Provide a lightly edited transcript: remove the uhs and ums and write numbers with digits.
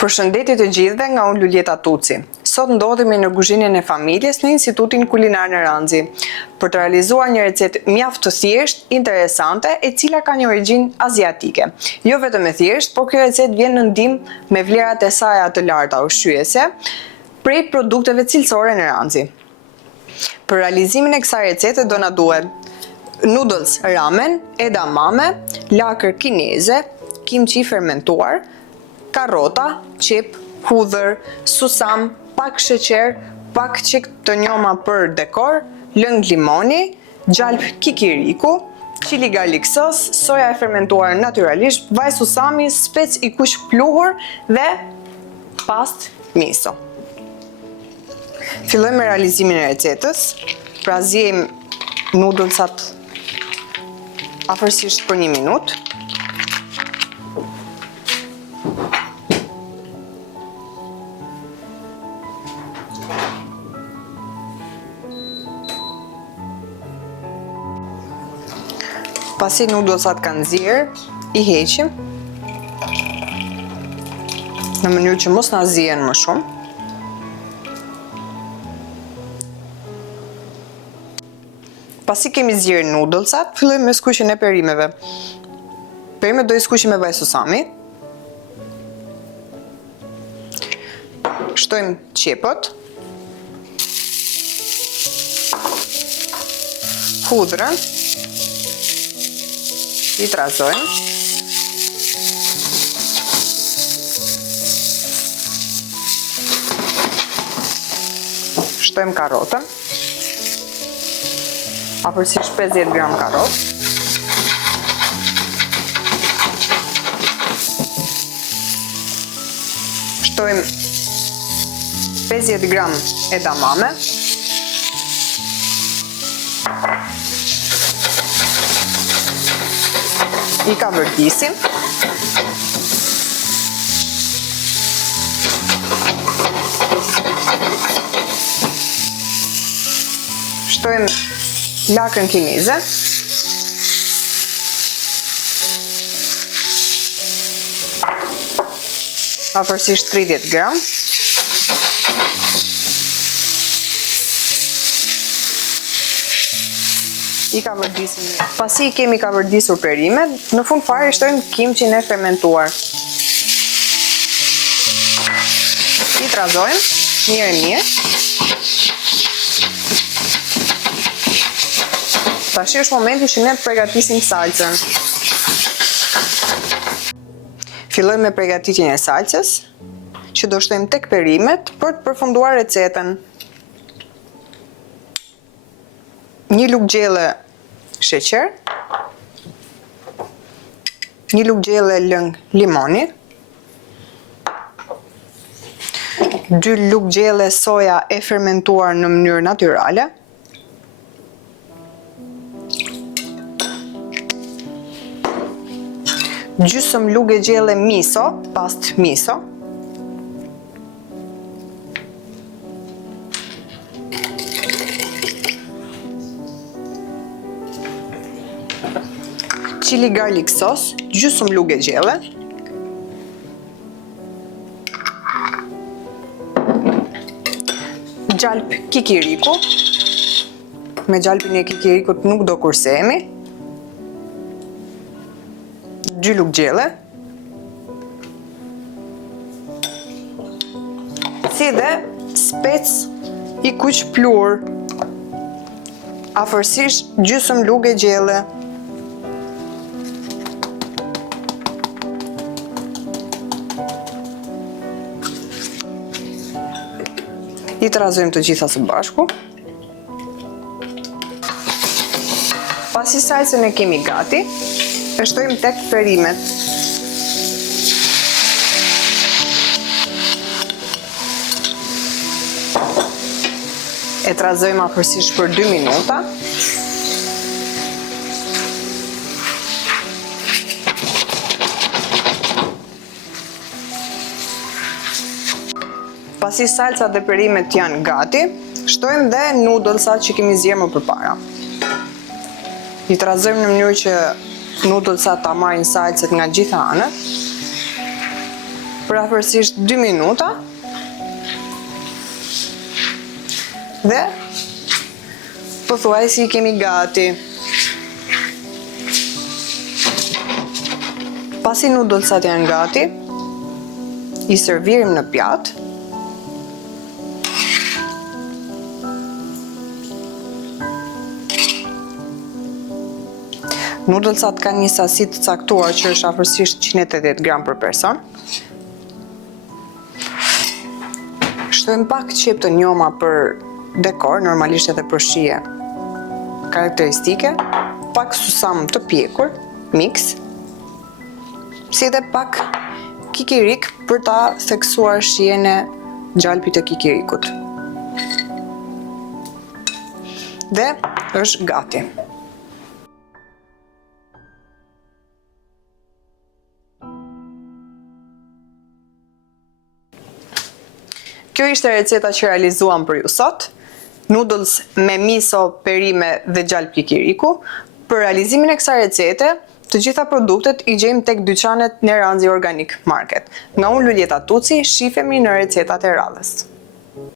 Përshëndetje të gjithëve nga unë Luljeta Tuci. Sot ndodhemi në kuzhinën e familjes në Institutin Kulinar në Ranzi për të realizuar një recetë mjaft të thjeshtë, interesante, e cila ka një origjinë aziatike. Jo vetëm e thjeshtë, por kjo recetë vjen në ndihmë me vlerat e saj të larta ushqyese prej produkteve cilësore në Ranzi. Për realizimin e kësaj recete do na duhet noodles ramen, edamame, lakër kineze, kimchi fermentuar, karrota, qep, hudhër, susam, pak sheqer, pak qik të njoma për dekor, lëng limoni, gjalp kikiriku, chili garlic sauce, soja e fermentuar natyralisht, vaj susami, spec i kuq pluhur dhe past miso. Fillojmë me realizimin e recetës. Pra zjem noodlesat afërsisht për 1 minutë. Pasi noodlesat kanë zier, i heqim në mënyrë që mos na zihen më shumë. Pasi kemi zier noodlesat, fillojmë me skuqjen e perimeve. Perimet do i skuqim me vaj susami. Shtojmë qepët, hudhrën, i trazojmë. Shtojmë karrotën. Afërsisht 50 gram karrotë. Shtojmë 50 gram edamame. I ka vërtisim. Shtojmë lakën kineze. Afërsisht 30 gram. I ka vërdisur. Pasi i kemi ka vërdisur perimet, në fund fare i shtojmë kimchin e fermentuar. I trazojmë mirë. Tash është momenti që ne të përgatisim salcën. Fillojmë me përgatitjen e salcës, që do shtojmë tek perimet për të përfunduar recetën. 1 lugë gjelle sheqer, 1 lugë gjelle lëng limoni, 2 lugë gjelle soja e fermentuar në mënyrë natyrale, gjysëm lugë gjelle miso, past miso, chili garlic sauce, gjysëm lugë gjelle, gjalp kikiriku, me gjalpin e kikirikut nuk do kursehemi, 2 lugë gjelle, si dhe spec i kuq pluhur, afërsisht gjysëm lugë gjelle. I trazojmë të gjitha së bashku. Pasi salcën e kemi gati, e shtojmë tek perimet. E trazojmë afërsisht për 2 minuta. Pasi salcat dhe perimet janë gati, shtojmë dhe noodlesat që kemi zier më përpara. I trazojmë në mënyrë që noodlesat ta marrin salcet nga gjitha anët. për afërsisht 2 minuta. Dhe pothuajse i kemi gati. Pasi noodlesat janë gati, i servirim në pjatë. Noodlesat kanë një sasi të caktuar që është afërsisht 180 gram për person. Shtojmë pak qep të njoma për dekor, normalisht edhe për shije karakteristike, pak susam të pjekur, mix, si edhe pak kikirik për ta theksuar shijen e gjalpit të kikirikut. Dhe është gati. Kjo ishte receta që realizuam për ju sot. Noodles me miso, perime dhe gjalp kikiriku. Për realizimin e kësaj recete, të gjitha produktet i gjejmë tek dyqanet Neranzi Organic Market. Nga unë Luljeta Tuci, shifemi në recetat e radhës.